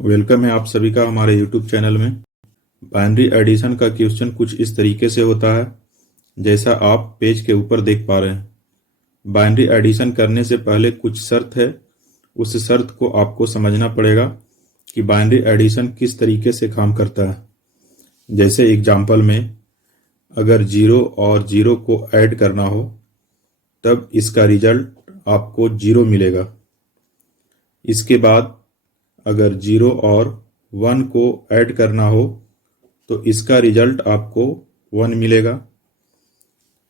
Welcome है आप सभी का हमारे यूट्यूब चैनल में। बाइनरी एडिशन का क्वेश्चन कुछ इस तरीके से होता है जैसा आप पेज के ऊपर देख पा रहे हैं। बाइनरी एडिशन करने से पहले कुछ शर्त है, उस शर्त को आपको समझना पड़ेगा कि बाइनरी एडिशन किस तरीके से काम करता है। जैसे एग्जाम्पल में अगर 0 और 0 को ऐड करना हो तब इसका रिजल्ट आपको 0 मिलेगा। इसके बाद अगर 0 और 1 को ऐड करना हो तो इसका रिजल्ट आपको 1 मिलेगा।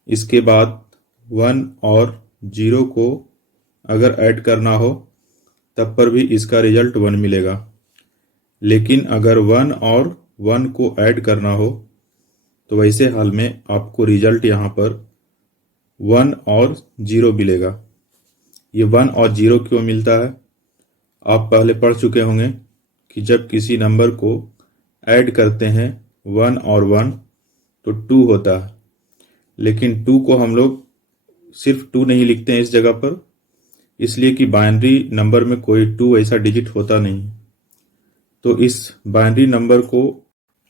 इसके बाद 1 और 0 को अगर ऐड करना हो तब पर भी इसका रिजल्ट 1 मिलेगा। लेकिन अगर 1 और 1 को ऐड करना हो तो वैसे हाल में आपको रिजल्ट यहाँ पर 1 और 0 मिलेगा। ये 1 और 0 क्यों मिलता है? आप पहले पढ़ चुके होंगे कि जब किसी नंबर को ऐड करते हैं 1 और 1 तो 2 होता है, लेकिन 2 को हम लोग सिर्फ 2 नहीं लिखते हैं इस जगह पर, इसलिए कि बाइनरी नंबर में कोई 2 ऐसा डिजिट होता नहीं। तो इस बाइनरी नंबर को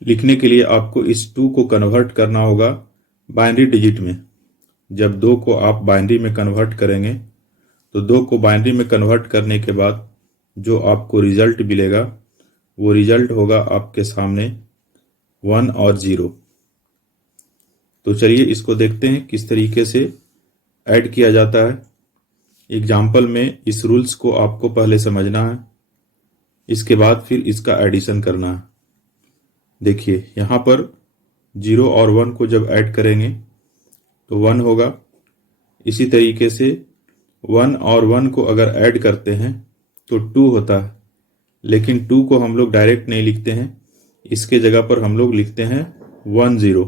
लिखने के लिए आपको इस 2 को कन्वर्ट करना होगा बाइनरी डिजिट में। जब 2 को आप बाइनरी में कन्वर्ट करेंगे तो 2 को बाइनरी में कन्वर्ट करने के बाद जो आपको रिजल्ट मिलेगा वो रिजल्ट होगा आपके सामने 1 और 0। तो चलिए इसको देखते हैं किस तरीके से ऐड किया जाता है। एग्जाम्पल में इस रूल्स को आपको पहले समझना है, इसके बाद फिर इसका एडिशन करना है। देखिए यहाँ पर 0 और 1 को जब ऐड करेंगे तो 1 होगा। इसी तरीके से 1 और 1 को अगर ऐड करते हैं तो 2 होता है, लेकिन 2 को हम लोग डायरेक्ट नहीं लिखते हैं, इसके जगह पर हम लोग लिखते हैं 1 0।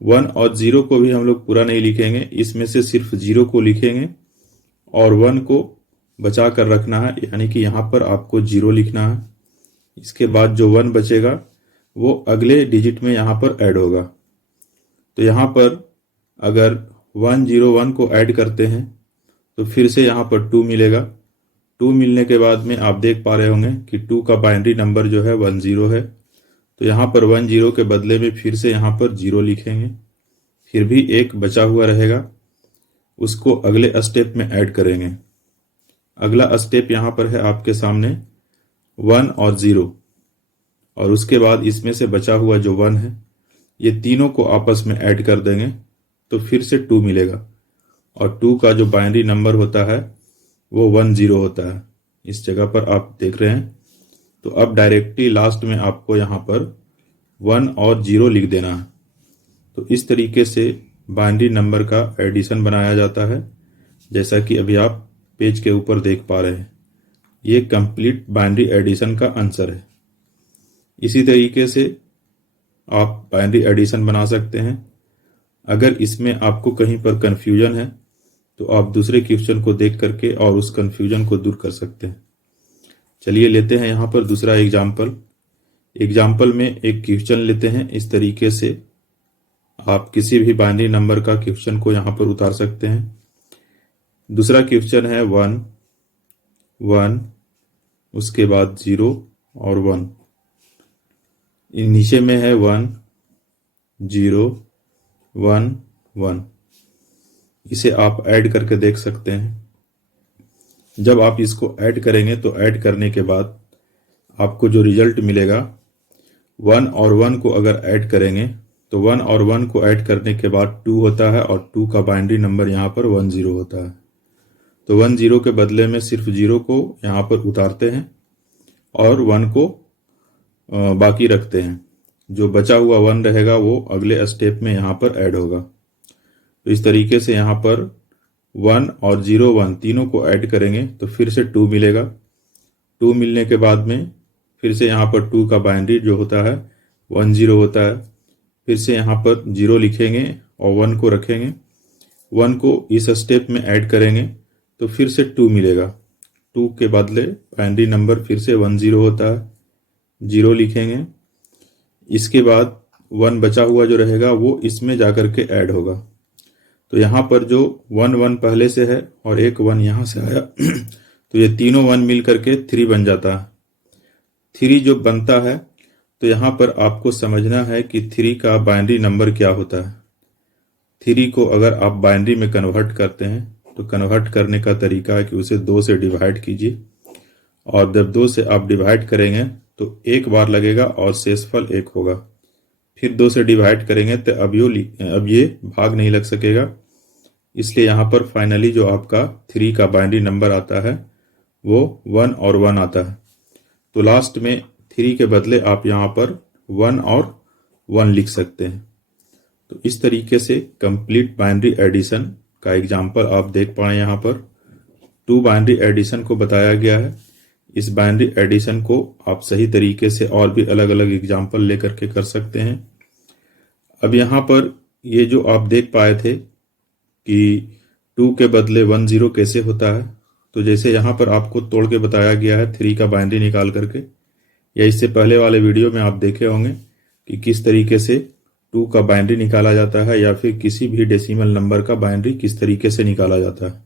1 और 0 को भी हम लोग पूरा नहीं लिखेंगे, इसमें से सिर्फ 0 को लिखेंगे और 1 को बचा कर रखना है, यानी कि यहाँ पर आपको 0 लिखना है। इसके बाद जो 1 बचेगा वो अगले डिजिट में यहाँ पर ऐड होगा। तो यहाँ पर अगर 1 0 1 को ऐड करते हैं तो फिर से यहाँ पर 2 मिलेगा। 2 मिलने के बाद में आप देख पा रहे होंगे कि 2 का बाइनरी नंबर जो है 1 0 है। तो यहाँ पर 1 0 के बदले में फिर से यहाँ पर 0 लिखेंगे, फिर भी एक बचा हुआ रहेगा, उसको अगले स्टेप में ऐड करेंगे। अगला स्टेप यहाँ पर है आपके सामने 1 और 0, और उसके बाद इसमें से बचा हुआ जो 1 है ये तीनों को आपस में ऐड कर देंगे तो फिर से 2 मिलेगा, और 2 का जो बाइनरी नंबर होता है वो 1 0 होता है। इस जगह पर आप देख रहे हैं। तो अब डायरेक्टली लास्ट में आपको यहाँ पर 1 और 0 लिख देना है। तो इस तरीके से बाइनरी नंबर का एडिशन बनाया जाता है, जैसा कि अभी आप पेज के ऊपर देख पा रहे हैं। ये कंप्लीट बाइनरी एडिशन का आंसर है। इसी तरीके से आप बाइनरी एडिशन बना सकते हैं। अगर इसमें आपको कहीं पर कन्फ्यूजन है तो आप दूसरे क्वेश्चन को देख करके और उस कन्फ्यूजन को दूर कर सकते हैं। चलिए लेते हैं यहाँ पर दूसरा एग्जाम्पल में एक क्वेश्चन लेते हैं। इस तरीके से आप किसी भी बाइनरी नंबर का क्वेश्चन को यहाँ पर उतार सकते हैं। दूसरा क्वेश्चन है 1 1, उसके बाद 0 और 1। नीचे में है 1 0 1 1। इसे आप ऐड करके देख सकते हैं। जब आप इसको ऐड करेंगे तो ऐड करने के बाद आपको जो रिजल्ट मिलेगा 1 और 1 को अगर ऐड करेंगे तो 1 और 1 को ऐड करने के बाद 2 होता है, और 2 का बाइनरी नंबर यहाँ पर 1 0 होता है। तो 1 0 के बदले में सिर्फ 0 को यहाँ पर उतारते हैं और 1 को बाकी रखते हैं। जो बचा हुआ 1 रहेगा वो अगले स्टेप में यहाँ पर ऐड होगा। तो इस तरीके से यहाँ पर 1 और 0 1 तीनों को ऐड करेंगे तो फिर से 2 मिलेगा। 2 मिलने के बाद में फिर से यहाँ पर 2 का बाइनरी जो होता है 1 0 होता है। फिर से यहाँ पर 0 लिखेंगे और 1 को रखेंगे, 1 को इस स्टेप में ऐड करेंगे तो फिर से 2 मिलेगा। 2 के बदले बाइनरी नंबर फिर से 1 0 होता है, 0 लिखेंगे। इसके बाद 1 बचा हुआ जो रहेगा वो इसमें जाकर के ऐड होगा। तो यहाँ पर जो 1 1 पहले से है और एक 1 यहाँ से आया तो ये तीनों 1 मिल करके 3 बन जाता है। 3 जो बनता है, तो यहाँ पर आपको समझना है कि 3 का बाइनरी नंबर क्या होता है। 3 को अगर आप बाइनरी में कन्वर्ट करते हैं तो कन्वर्ट करने का तरीका है कि उसे 2 से डिवाइड कीजिए, और जब 2 से आप डिवाइड करेंगे तो एक बार लगेगा और शेषफल 1 होगा। फिर 2 से डिवाइड करेंगे तो अब ये भाग नहीं लग सकेगा, इसलिए यहाँ पर फाइनली जो आपका 3 का बाइनरी नंबर आता है वो 1 और 1 आता है। तो लास्ट में 3 के बदले आप यहाँ पर 1 और 1 लिख सकते हैं। तो इस तरीके से कंप्लीट बाइनरी एडिशन का एग्जाम्पल आप देख पाए। यहाँ पर 2 बाइनरी एडिशन को बताया गया है। इस बाइनरी एडिशन को आप सही तरीके से और भी अलग अलग एग्जाम्पल लेकर के कर सकते हैं। अब यहाँ पर ये जो आप देख पाए थे कि 2 के बदले 1 0 कैसे होता है, तो जैसे यहाँ पर आपको तोड़ के बताया गया है 3 का बाइनरी निकाल करके, या इससे पहले वाले वीडियो में आप देखे होंगे कि किस तरीके से 2 का बाइनरी निकाला जाता है, या फिर किसी भी डेसिमल नंबर का बाइनरी किस तरीके से निकाला जाता है।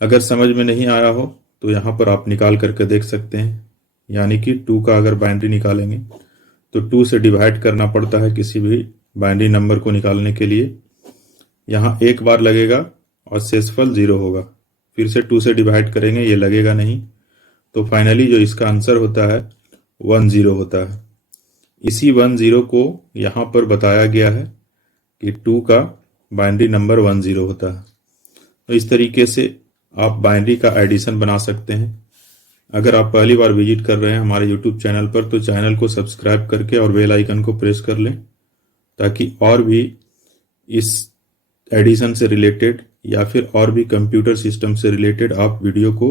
अगर समझ में नहीं आया हो तो यहाँ पर आप निकाल करके देख सकते हैं। यानी कि 2 का अगर बाइनरी निकालेंगे तो 2 से डिवाइड करना पड़ता है किसी भी बाइनरी नंबर को निकालने के लिए। यहाँ एक बार लगेगा और शेषफल 0 होगा। फिर से 2 से डिवाइड करेंगे, ये लगेगा नहीं, तो फाइनली जो इसका आंसर होता है 1 0 होता है। इसी 1 0 को यहाँ पर बताया गया है कि 2 का बाइनरी नंबर 1 0 होता है। तो इस तरीके से आप बाइनरी का एडिशन बना सकते हैं। अगर आप पहली बार विजिट कर रहे हैं हमारे यूट्यूब चैनल पर, तो चैनल को सब्सक्राइब करके और बेल आइकन को प्रेस कर लें, ताकि और भी इस एडिशन से रिलेटेड या फिर और भी कंप्यूटर सिस्टम से रिलेटेड आप वीडियो को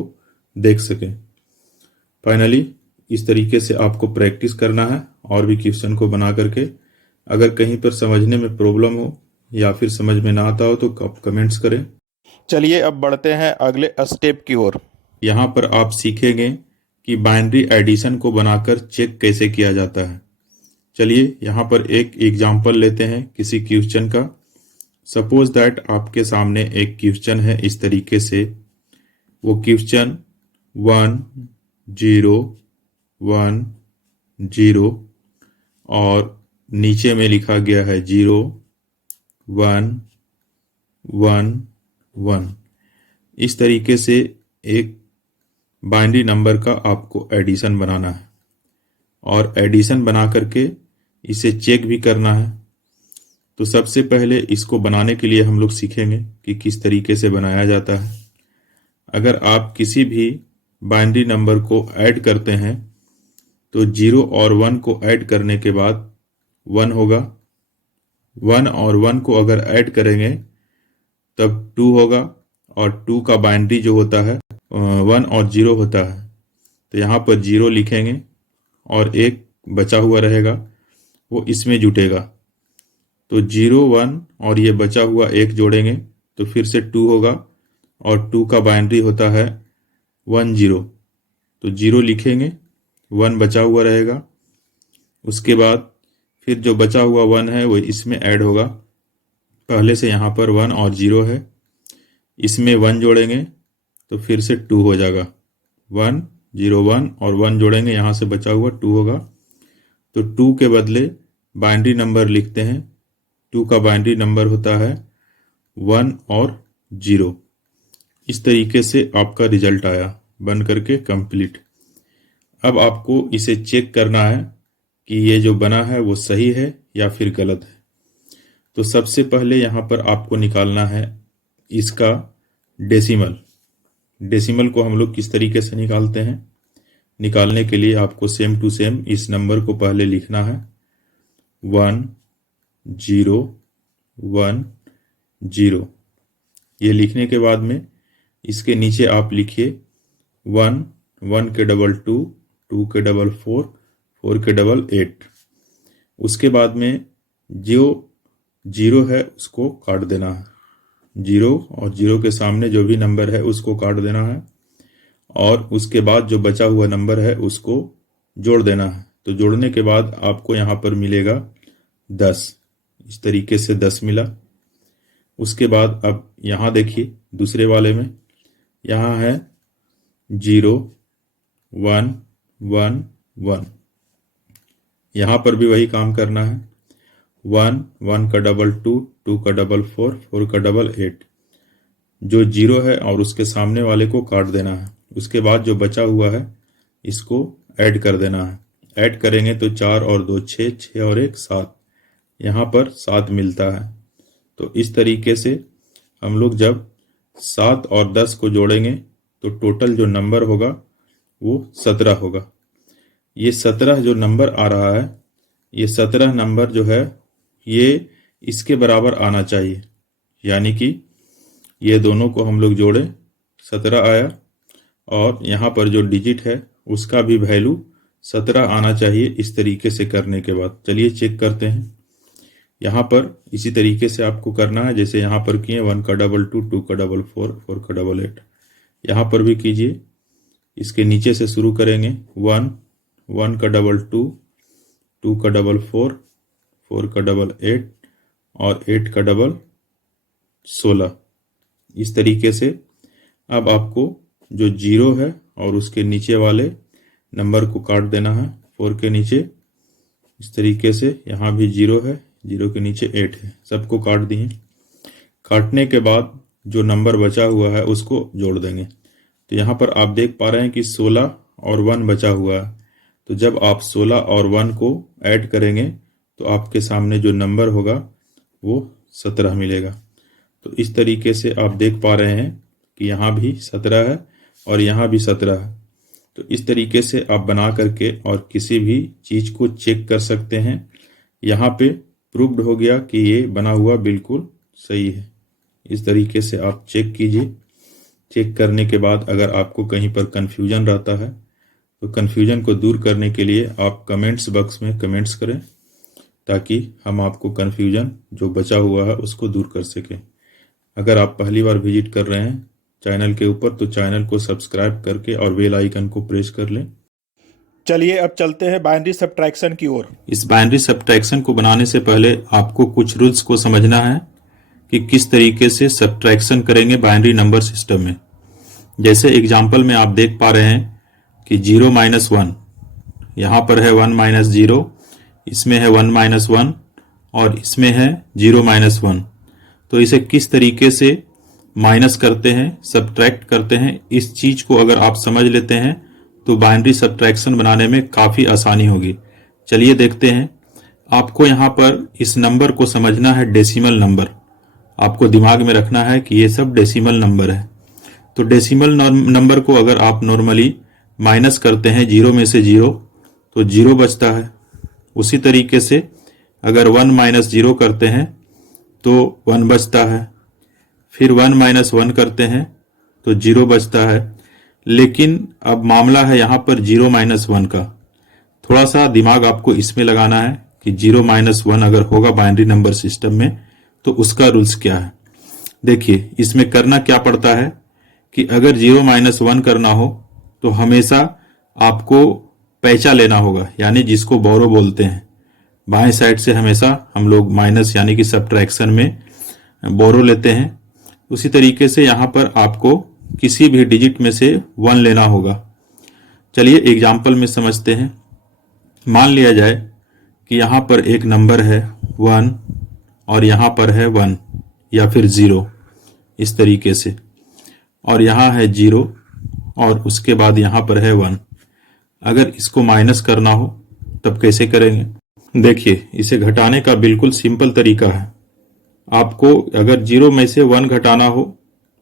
देख सकें। फाइनली इस तरीके से आपको प्रैक्टिस करना है और भी क्वेश्चन को बना करके। अगर कहीं पर समझने में प्रॉब्लम हो या फिर समझ में ना आता हो तो आप कमेंट्स करें। चलिए अब बढ़ते हैं अगले स्टेप की ओर। यहाँ पर आप सीखेंगे कि बाइनरी एडिशन को बनाकर चेक कैसे किया जाता है। चलिए यहाँ पर एक एग्जाम्पल लेते हैं किसी क्वेश्चन का। सपोज दैट आपके सामने एक क्वेश्चन है इस तरीके से। वो क्वेश्चन 1 0 1 0 और नीचे में लिखा गया है 0 1 1 1। इस तरीके से एक बाइनरी नंबर का आपको एडिशन बनाना है, और एडिशन बना करके इसे चेक भी करना है। तो सबसे पहले इसको बनाने के लिए हम लोग सीखेंगे कि किस तरीके से बनाया जाता है। अगर आप किसी भी बाइनरी नंबर को ऐड करते हैं तो 0 और 1 को ऐड करने के बाद 1 होगा। 1 और 1 को अगर ऐड करेंगे तब 2 होगा, और 2 का बाइनरी जो होता है 1 और 0 होता है। तो यहाँ पर 0 लिखेंगे और एक बचा हुआ रहेगा, वो इसमें जुटेगा। तो 0 1 और ये बचा हुआ एक जोड़ेंगे तो फिर से 2 होगा, और 2 का बाइनरी होता है 1 0। तो 0 लिखेंगे, 1 बचा हुआ रहेगा। उसके बाद फिर जो बचा हुआ 1 है वो इसमें ऐड होगा। पहले से यहाँ पर 1 और 0 है, इसमें 1 जोड़ेंगे तो फिर से 2 हो जाएगा। 1 0 1 और 1 जोड़ेंगे, यहाँ से बचा हुआ 2 होगा। तो 2 के बदले बाइनरी नंबर लिखते हैं। 2 का बाइनरी नंबर होता है 1 और 0। इस तरीके से आपका रिजल्ट आया बन करके कंप्लीट। अब आपको इसे चेक करना है कि ये जो बना है वो सही है या फिर गलत है। तो सबसे पहले यहाँ पर आपको निकालना है इसका डेसिमल। डेसिमल को हम लोग किस तरीके से निकालते हैं, निकालने के लिए आपको सेम टू सेम इस नंबर को पहले लिखना है 1 0 1 0। ये लिखने के बाद में इसके नीचे आप लिखिए 1 1 के डबल 2 2 के डबल 4 4 के डबल 8। उसके बाद में जो 0 है उसको काट देना है। 0 और 0 के सामने जो भी नंबर है उसको काट देना है, और उसके बाद जो बचा हुआ नंबर है उसको जोड़ देना है। तो जोड़ने के बाद आपको यहाँ पर मिलेगा 10। इस तरीके से 10 मिला। उसके बाद अब यहाँ देखिए दूसरे वाले में, यहाँ है 0 1 1 1। यहाँ पर भी वही काम करना है। 1, 1 का डबल 2, 2 का डबल 4, 4 का डबल 8। जो 0 है और उसके सामने वाले को काट देना है। उसके बाद जो बचा हुआ है इसको ऐड कर देना है। ऐड करेंगे तो 4 और 2 6, 6 और 1 7। यहाँ पर 7 मिलता है। तो इस तरीके से हम लोग जब 7 और 10 को जोड़ेंगे तो टोटल जो नंबर होगा वो 17 होगा। ये 17 जो नंबर आ रहा है, ये 17 नंबर जो है ये इसके बराबर आना चाहिए। यानी कि ये दोनों को हम लोग जोड़े, 17 आया, और यहाँ पर जो डिजिट है उसका भी वैल्यू 17 आना चाहिए। इस तरीके से करने के बाद चलिए चेक करते हैं। यहाँ पर इसी तरीके से आपको करना है जैसे यहाँ पर किए। 1 का डबल 2, 2 का डबल 4, 4 का डबल 8। यहाँ पर भी कीजिए। इसके नीचे से शुरू करेंगे। 1, 1 का डबल 2, 2 का डबल 4, 4 का डबल 8 और 8 का डबल 16। इस तरीके से अब आपको जो 0 है और उसके नीचे वाले नंबर को काट देना है 4 के नीचे। इस तरीके से यहाँ भी 0 है, 0 के नीचे 8 है, सबको काट दिए। काटने के बाद जो नंबर बचा हुआ है उसको जोड़ देंगे। तो यहाँ पर आप देख पा रहे हैं कि 16 और 1 बचा हुआ है। तो जब आप 16 और 1 को ऐड करेंगे तो आपके सामने जो नंबर होगा वो 17 मिलेगा। तो इस तरीके से आप देख पा रहे हैं कि यहाँ भी 17 है और यहाँ भी 17 है। तो इस तरीके से आप बना करके और किसी भी चीज़ को चेक कर सकते हैं। यहाँ पे प्रूव्ड हो गया कि ये बना हुआ बिल्कुल सही है। इस तरीके से आप चेक कीजिए। चेक करने के बाद अगर आपको कहीं पर कन्फ्यूजन रहता है तो कन्फ्यूजन को दूर करने के लिए आप कमेंट्स बॉक्स में कमेंट्स करें, ताकि हम आपको कन्फ्यूजन जो बचा हुआ है उसको दूर कर सकें। अगर आप पहली बार विजिट कर रहे हैं चैनल के ऊपर तो चैनल को सब्सक्राइब करके और बेल आइकन को प्रेस कर लें। चलिए अब चलते हैं बाइनरी सब्ट्रैक्शन की ओर। इस बाइनरी सब्ट्रैक्शन को बनाने से पहले आपको कुछ रूल्स को समझना है कि किस तरीके से सब्ट्रैक्शन करेंगे बाइनरी नंबर सिस्टम में। जैसे एग्जाम्पल में आप देख पा रहे हैं कि 0 - 1, यहाँ पर है 1 - 0, इसमें है 1 - 1 और इसमें है 0 - 1। तो इसे किस तरीके से माइनस करते हैं, सब्ट्रैक्ट करते हैं, इस चीज को अगर आप समझ लेते हैं तो बाइनरी सब्ट्रैक्शन बनाने में काफी आसानी होगी। चलिए देखते हैं। आपको यहाँ पर इस नंबर को समझना है डेसिमल नंबर। आपको दिमाग में रखना है कि ये सब डेसिमल नंबर है। तो डेसिमल नंबर को अगर आप नॉर्मली माइनस करते हैं 0 में से 0 तो 0 बचता है। उसी तरीके से अगर 1 - 0 करते हैं तो 1 बचता है। फिर 1 - 1 करते हैं तो 0 बचता है। लेकिन अब मामला है यहाँ पर 0 - 1 का। थोड़ा सा दिमाग आपको इसमें लगाना है कि 0 - 1 अगर होगा बाइनरी नंबर सिस्टम में तो उसका रूल्स क्या है। देखिए इसमें करना क्या पड़ता है कि अगर 0 - 1 करना हो तो हमेशा आपको पैचा लेना होगा, यानी जिसको बोरो बोलते हैं। बाएं साइड से हमेशा हम लोग माइनस यानी कि सब्ट्रैक्शन में बोरो लेते हैं। उसी तरीके से यहाँ पर आपको किसी भी डिजिट में से 1 लेना होगा। चलिए एग्जाम्पल में समझते हैं। मान लिया जाए कि यहाँ पर एक नंबर है 1 और यहाँ पर है 1 या फिर 0 इस तरीके से, और यहाँ है 0 और उसके बाद यहाँ पर है 1। अगर इसको माइनस करना हो तब कैसे करेंगे? देखिए इसे घटाने का बिल्कुल सिंपल तरीका है। आपको अगर 0 में से 1 घटाना हो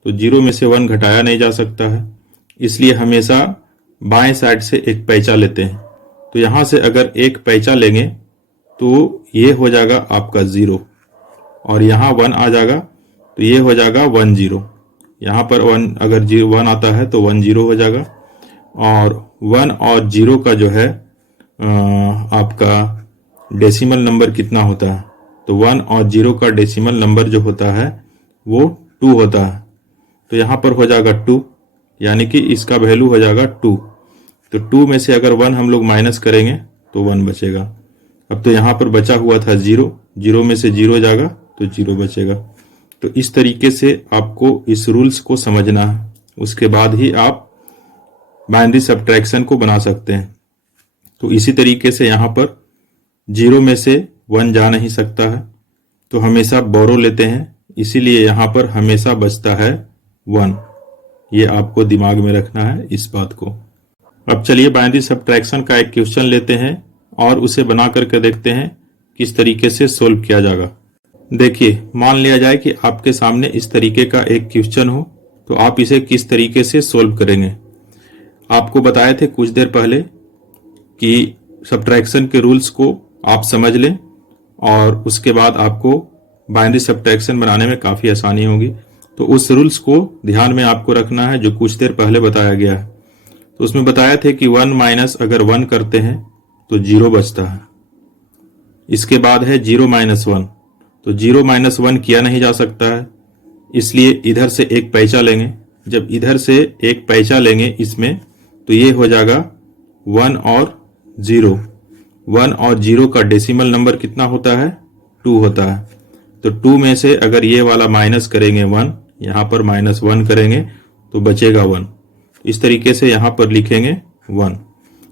तो 0 में से 1 घटाया नहीं जा सकता है, इसलिए हमेशा बाएं साइड से एक पैचा लेते हैं। तो यहाँ से अगर एक पैचा लेंगे तो ये हो जाएगा आपका 0 और यहाँ 1 आ जाएगा तो ये हो जाएगा 1 0। यहाँ पर 1 अगर 1 आता है तो 1 0 हो जाएगा। और 1 और 0 का जो है आपका डेसिमल नंबर कितना होता है, तो 1 और 0 का डेसिमल नंबर जो होता है वो 2 होता है। तो यहाँ पर हो जाएगा 2, यानी कि इसका वैल्यू हो जाएगा 2। तो 2 में से अगर 1 हम लोग माइनस करेंगे तो 1 बचेगा। अब तो यहाँ पर बचा हुआ था 0, 0 में से 0 जाएगा तो 0 बचेगा। तो इस तरीके से आपको इस रूल्स को समझना है, उसके बाद ही आप बाइनरी सब्ट्रैक्शन को बना सकते हैं। तो इसी तरीके से यहाँ पर 0 में से 1 जा नहीं सकता है, तो हमेशा बोरो लेते हैं, इसीलिए यहाँ पर हमेशा बचता है 1। ये आपको दिमाग में रखना है इस बात को। अब चलिए बाइनरी सब्ट्रैक्शन का एक क्वेश्चन लेते हैं और उसे बना करके देखते हैं किस तरीके से सोल्व किया जाएगा। देखिए, मान लिया जाए कि आपके सामने इस तरीके का एक क्वेश्चन हो, तो आप इसे किस तरीके से सोल्व करेंगे। आपको बताए थे कुछ देर पहले कि सब्ट्रैक्शन के रूल्स को आप समझ लें और उसके बाद आपको बाइनरी सब्ट्रैक्शन बनाने में काफ़ी आसानी होगी। तो उस रूल्स को ध्यान में आपको रखना है जो कुछ देर पहले बताया गया है। तो उसमें बताया थे कि 1 माइनस अगर 1 करते हैं तो 0 बचता है। इसके बाद है 0 माइनस 1, तो 0 माइनस 1 किया नहीं जा सकता है, इसलिए इधर से एक पैंचा लेंगे। जब इधर से एक पैंचा लेंगे इसमें, तो ये हो जाएगा 1 और 0। 1 और 0 का डेसिमल नंबर कितना होता है? 2 होता है। तो 2 में से अगर ये वाला माइनस करेंगे 1, यहाँ पर -1 करेंगे तो बचेगा 1। इस तरीके से यहाँ पर लिखेंगे 1।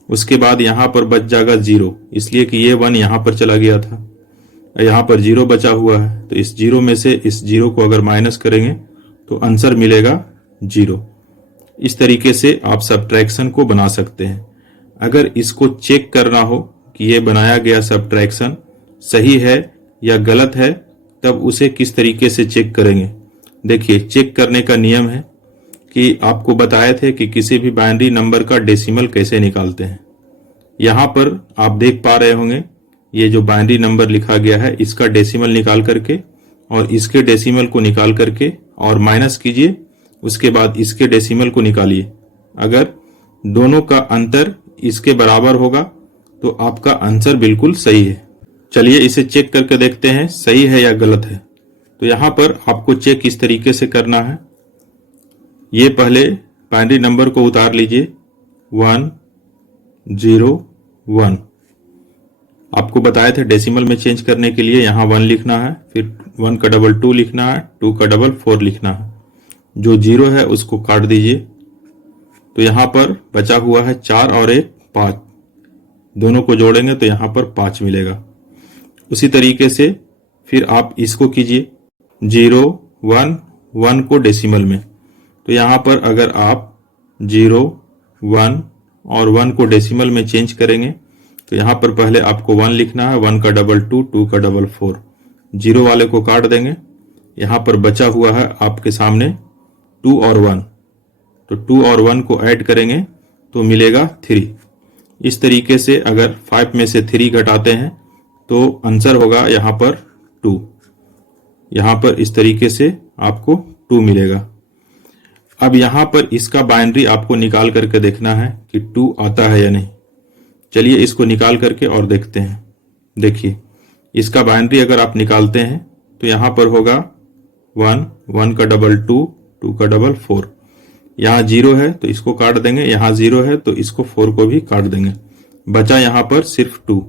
उसके बाद यहाँ पर बच जाएगा 0, इसलिए कि ये 1 यहाँ पर चला गया था, यहाँ पर 0 बचा हुआ है। तो इस 0 में से इस 0 को अगर माइनस करेंगे तो आंसर मिलेगा 0। इस तरीके से आप सब्ट्रैक्शन को बना सकते हैं। अगर इसको चेक करना हो कि ये बनाया गया सब्ट्रैक्शन सही है या गलत है, तब उसे किस तरीके से चेक करेंगे। देखिए, चेक करने का नियम है कि आपको बताए थे कि किसी भी बाइनरी नंबर का डेसिमल कैसे निकालते हैं। यहाँ पर आप देख पा रहे होंगे ये जो बाइनरी नंबर लिखा गया है इसका डेसिमल निकाल करके और इसके डेसिमल को निकाल करके और माइनस कीजिए, उसके बाद इसके डेसिमल को निकालिए। अगर दोनों का अंतर इसके बराबर होगा तो आपका आंसर बिल्कुल सही है। चलिए इसे चेक करके देखते हैं सही है या गलत है। तो यहाँ पर आपको चेक इस तरीके से करना है। ये पहले बाइनरी नंबर को उतार लीजिए 1 0 1। आपको बताए थे डेसिमल में चेंज करने के लिए यहाँ 1 लिखना है, फिर 1 का डबल 2 लिखना है, 2 का डबल 4 लिखना है। जो 0 है उसको काट दीजिए। तो यहाँ पर बचा हुआ है 4 और 1 5, दोनों को जोड़ेंगे तो यहाँ पर 5 मिलेगा। उसी तरीके से फिर आप इसको कीजिए 0 1 1 को डेसिमल में। तो यहाँ पर अगर आप 0 1 और 1 को डेसिमल में चेंज करेंगे तो यहाँ पर पहले आपको 1 लिखना है, 1 का डबल 2, 2 का डबल 4, 0 वाले को काट देंगे। यहाँ पर बचा हुआ है आपके सामने 2 और 1, तो 2 और 1 को ऐड करेंगे तो मिलेगा 3। इस तरीके से अगर 5 में से 3 घटाते हैं तो आंसर होगा यहाँ पर 2। यहाँ पर इस तरीके से आपको 2 मिलेगा। अब यहाँ पर इसका बाइनरी आपको निकाल करके देखना है कि 2 आता है या नहीं। चलिए इसको निकाल करके और देखते हैं। देखिए, इसका बाइनरी अगर आप निकालते हैं तो यहाँ पर होगा 1 1 का डबल 2, 2 का डबल 4। यहाँ 0 है तो इसको काट देंगे, यहाँ 0 है तो इसको 4 को भी काट देंगे, बचा यहाँ पर सिर्फ 2।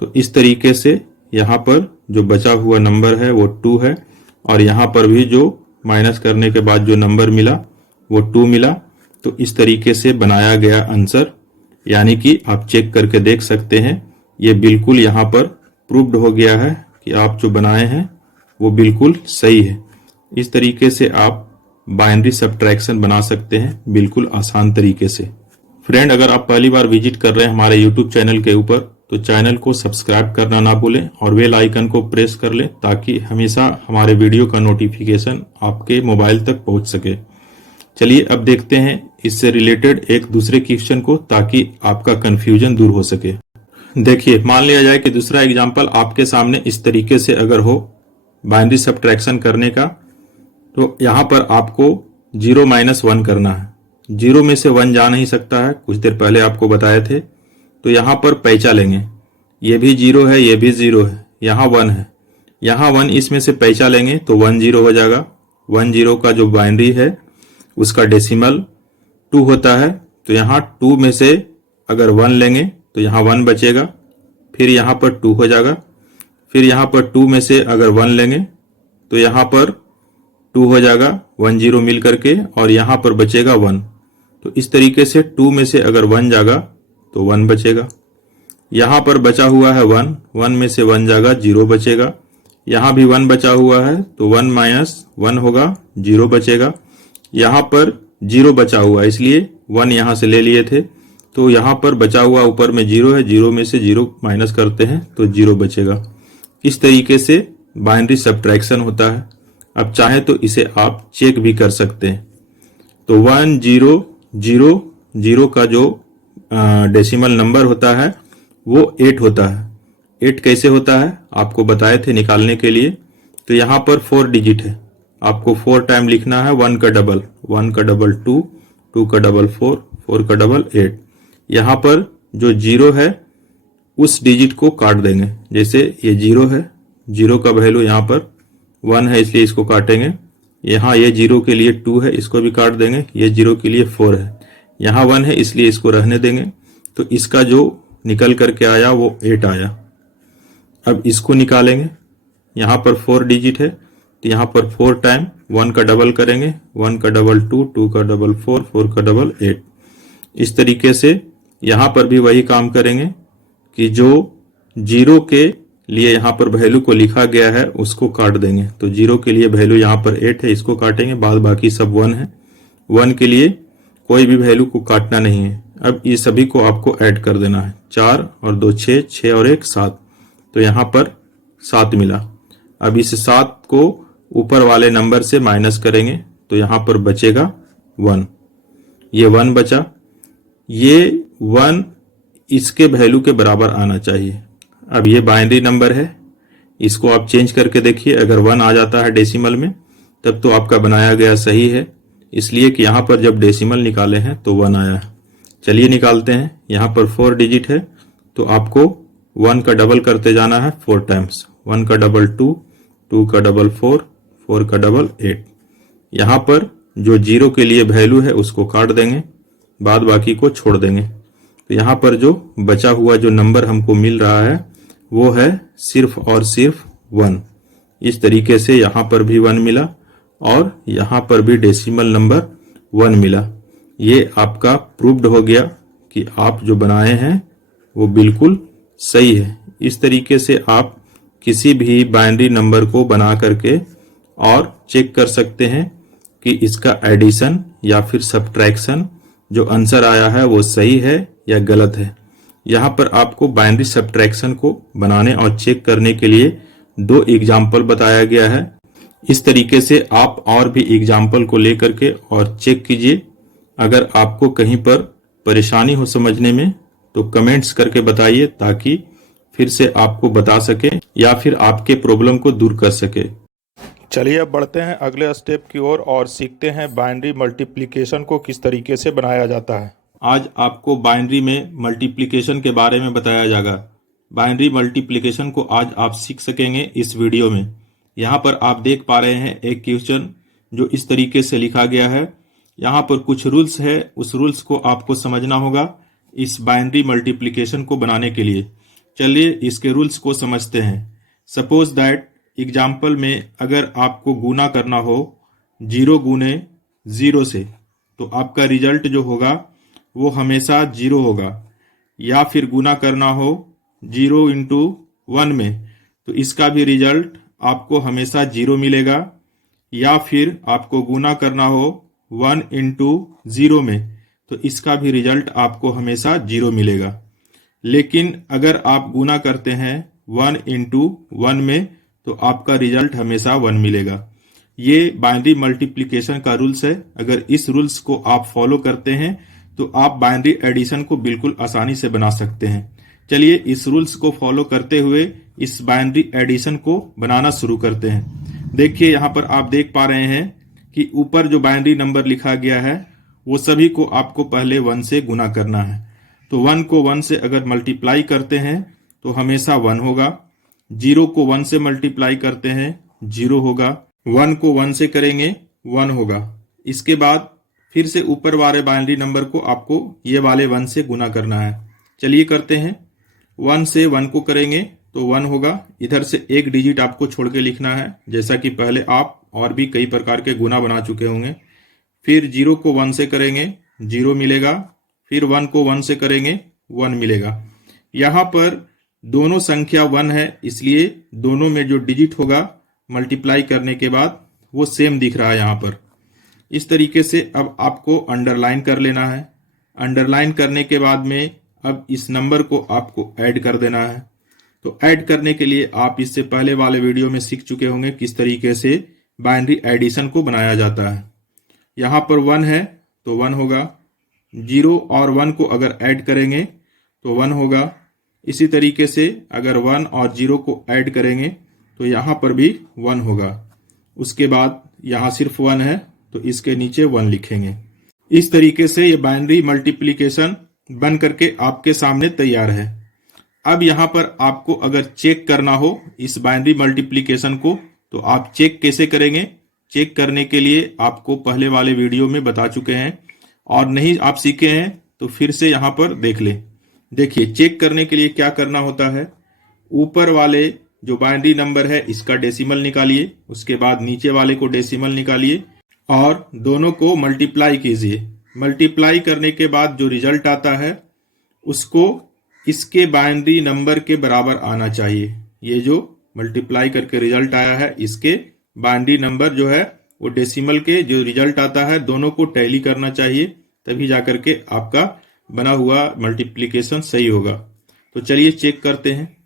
तो इस तरीके से यहाँ पर जो बचा हुआ नंबर है वो 2 है और यहाँ पर भी जो माइनस करने के बाद जो नंबर मिला वो 2 मिला। तो इस तरीके से बनाया गया आंसर, यानी कि आप चेक करके देख सकते हैं ये बिल्कुल यहाँ पर प्रूव्ड हो गया है कि आप जो बनाए हैं वो बिल्कुल सही है। इस तरीके से आप बाइनरी सब्ट्रैक्शन बना सकते हैं बिल्कुल आसान तरीके से। फ्रेंड, अगर आप पहली बार विजिट कर रहे हैं हमारे यूट्यूब चैनल के ऊपर तो चैनल को सब्सक्राइब करना ना भूलें और बेल आइकन को प्रेस कर लें ताकि हमेशा हमारे वीडियो का नोटिफिकेशन आपके मोबाइल तक पहुंच सके। चलिए अब देखते हैं इससे रिलेटेड एक दूसरे क्वेश्चन को ताकि आपका कंफ्यूजन दूर हो सके। देखिए, मान लिया जाए कि दूसरा एग्जाम्पल आपके सामने इस तरीके से अगर हो बाइनरी सब्ट्रैक्शन करने का, तो यहाँ पर आपको 0 माइनस 1 करना है। 0 में से 1 जा नहीं सकता है, कुछ देर पहले आपको बताए थे। तो यहाँ पर पैंचा लेंगे, ये भी 0 है, ये भी 0 है, यहाँ 1 है, यहाँ 1, इसमें से पैंचा लेंगे तो 1 0 हो जाएगा। 1 0 का जो बाइनरी है उसका डेसिमल 2 होता है। तो यहाँ 2 में से अगर 1 लेंगे तो यहाँ 1 बचेगा, फिर यहाँ पर 2 हो जाएगा, फिर यहाँ पर 2 में से अगर 1 लेंगे तो यहाँ पर 2 हो जाएगा 1 0 मिल करके और यहाँ पर बचेगा 1। तो इस तरीके से 2 में से अगर 1 जाएगा तो 1 बचेगा। यहाँ पर बचा हुआ है 1, 1 में से 1 जाएगा, 0 बचेगा। यहाँ भी 1 बचा हुआ है तो 1 माइनस 1 होगा, 0 बचेगा। यहाँ पर 0 बचा हुआ है इसलिए 1 यहाँ से ले लिए थे, तो यहाँ पर बचा हुआ ऊपर में 0 है, 0 में से 0 माइनस करते हैं तो 0 बचेगा। इस तरीके से बाइनरी सब्ट्रैक्शन होता है। अब चाहे तो इसे आप चेक भी कर सकते हैं। तो 1 0 0 0 का जो डेसिमल नंबर होता है वो 8 होता है। 8 कैसे होता है आपको बताए थे निकालने के लिए। तो यहाँ पर 4 डिजिट है, आपको 4 टाइम लिखना है। 1 का डबल 1 का डबल 2, 2 का डबल 4, 4 का डबल 8। यहाँ पर जो 0 है उस डिजिट को काट देंगे। जैसे ये 0 है, 0 का वैल्यू यहाँ पर 1 है इसलिए इसको काटेंगे। यहाँ ये 0 के लिए 2 है, इसको भी काट देंगे। ये 0 के लिए 4 है, यहाँ 1 है इसलिए इसको रहने देंगे। तो इसका जो निकल करके आया वो 8 आया। अब इसको निकालेंगे। यहाँ पर 4 डिजिट है तो यहाँ पर 4 टाइम 1 का डबल करेंगे। 1 का डबल 2, 2 का डबल 4, 4 का डबल 8। इस तरीके से यहाँ पर भी वही काम करेंगे कि जो 0 के लिए यहाँ पर वैल्यू को लिखा गया है उसको काट देंगे। तो 0 के लिए वैल्यू यहाँ पर 8 है, इसको काटेंगे। बाद बाकी सब 1 है। 1 के लिए कोई भी वैल्यू को काटना नहीं है। अब ये सभी को आपको ऐड कर देना है। 4 और 2 6, 6 और 1 7। तो यहाँ पर 7 मिला। अब इस 7 को ऊपर वाले नंबर से माइनस करेंगे तो यहाँ पर बचेगा 1। ये 1 बचा। ये 1 इसके वैल्यू के बराबर आना चाहिए। अब ये बाइनरी नंबर है, इसको आप चेंज करके देखिए। अगर 1 आ जाता है डेसिमल में तब तो आपका बनाया गया सही है, इसलिए कि यहाँ पर जब डेसिमल निकाले हैं तो 1 आया है। चलिए निकालते हैं। यहाँ पर 4 डिजिट है तो आपको 1 का डबल करते जाना है 4 टाइम्स। 1 का डबल 2, 2 का डबल 4, 4 का डबल 8। यहाँ पर जो 0 के लिए वैल्यू है उसको काट देंगे, बाद बाकी को छोड़ देंगे। तो यहाँ पर जो बचा हुआ जो नंबर हमको मिल रहा है वो है सिर्फ और सिर्फ 1। इस तरीके से यहाँ पर भी 1 मिला और यहाँ पर भी डेसिमल नंबर 1 मिला। ये आपका प्रूव्ड हो गया कि आप जो बनाए हैं वो बिल्कुल सही है। इस तरीके से आप किसी भी बाइनरी नंबर को बना करके और चेक कर सकते हैं कि इसका एडिशन या फिर सब्ट्रैक्शन जो आंसर आया है वो सही है या गलत है। यहाँ पर आपको बाइनरी सब्ट्रैक्शन को बनाने और चेक करने के लिए 2 एग्जाम्पल बताया गया है। इस तरीके से आप और भी एग्जाम्पल को लेकर के और चेक कीजिए। अगर आपको कहीं पर परेशानी हो समझने में तो कमेंट्स करके बताइए, ताकि फिर से आपको बता सके या फिर आपके प्रॉब्लम को दूर कर सके। चलिए अब बढ़ते हैं अगले स्टेप की ओर और सीखते हैं बाइनरी मल्टीप्लिकेशन को किस तरीके से बनाया जाता है। आज आपको बाइनरी में मल्टीप्लिकेशन के बारे में बताया जाएगा। बाइनरी मल्टीप्लिकेशन को आज आप सीख सकेंगे इस वीडियो में। यहाँ पर आप देख पा रहे हैं एक क्वेश्चन जो इस तरीके से लिखा गया है। यहाँ पर कुछ रूल्स है, उस रूल्स को आपको समझना होगा इस बाइनरी मल्टीप्लिकेशन को बनाने के लिए। चलिए इसके रूल्स को समझते हैं। सपोज दैट एग्जाम्पल में अगर आपको गुना करना हो 0 गुने 0 से, तो आपका रिजल्ट जो होगा वो हमेशा 0 होगा। या फिर गुना करना हो 0 इंटू 1 में, तो इसका भी रिजल्ट आपको हमेशा 0 मिलेगा। या फिर आपको गुना करना हो 1 इंटू 0 में, तो इसका भी रिजल्ट आपको हमेशा 0 मिलेगा। लेकिन अगर आप गुना करते हैं 1 इंटू 1 में, तो आपका रिजल्ट हमेशा 1 मिलेगा। ये बाइनरी मल्टीप्लिकेशन का रूल्स है। अगर इस रूल्स को आप फॉलो करते हैं तो आप बाइनरी एडिशन को बिल्कुल आसानी से बना सकते हैं। चलिए इस रूल्स को फॉलो करते हुए इस बाइनरी एडिशन को बनाना शुरू करते हैं। देखिए यहाँ पर आप देख पा रहे हैं कि ऊपर जो बाइनरी नंबर लिखा गया है वो सभी को आपको पहले 1 से गुना करना है। तो 1 को 1 से अगर मल्टीप्लाई करते हैं तो हमेशा 1 होगा। 0 को 1 से मल्टीप्लाई करते हैं 0 होगा। 1 को 1 से करेंगे 1 होगा। इसके बाद फिर से ऊपर वाले बाइनरी नंबर को आपको ये वाले 1 से गुना करना है। चलिए करते हैं। 1 से 1 को करेंगे तो 1 होगा। इधर से एक डिजिट आपको छोड़ के लिखना है, जैसा कि पहले आप और भी कई प्रकार के गुना बना चुके होंगे। फिर 0 को 1 से करेंगे 0 मिलेगा। फिर 1 को 1 से करेंगे 1 मिलेगा। यहाँ पर दोनों संख्या 1 है, इसलिए दोनों में जो डिजिट होगा मल्टीप्लाई करने के बाद वो सेम दिख रहा है यहाँ पर। इस तरीके से अब आपको अंडरलाइन कर लेना है। अंडरलाइन करने के बाद में अब इस नंबर को आपको ऐड कर देना है। तो ऐड करने के लिए आप इससे पहले वाले वीडियो में सीख चुके होंगे किस तरीके से बाइनरी एडिशन को बनाया जाता है। यहाँ पर 1 है तो 1 होगा, 0 और 1 को अगर ऐड करेंगे तो 1 होगा। इसी तरीके से अगर 1 और 0 को ऐड करेंगे तो यहाँ पर भी 1 होगा। उसके बाद यहाँ सिर्फ 1 है तो इसके नीचे 1 लिखेंगे। इस तरीके से ये बाइनरी मल्टीप्लिकेशन बन करके आपके सामने तैयार है। अब यहाँ पर आपको अगर चेक करना हो इस बाइनरी मल्टीप्लिकेशन को तो आप चेक कैसे करेंगे? चेक करने के लिए आपको पहले वाले वीडियो में बता चुके हैं, और नहीं आप सीखे हैं तो फिर से यहाँ पर देख लें। देखिए चेक करने के लिए क्या करना होता है, ऊपर वाले जो बाइनरी नंबर है इसका डेसिमल निकालिए, उसके बाद नीचे वाले को डेसिमल निकालिए और दोनों को मल्टीप्लाई कीजिए। मल्टीप्लाई करने के बाद जो रिजल्ट आता है उसको इसके बाइनरी नंबर के बराबर आना चाहिए। ये जो मल्टीप्लाई करके रिजल्ट आया है इसके बाइनरी नंबर जो है वो डेसिमल के जो रिजल्ट आता है दोनों को टैली करना चाहिए, तभी जाकर के आपका बना हुआ मल्टीप्लिकेशन सही होगा। तो चलिए चेक करते हैं।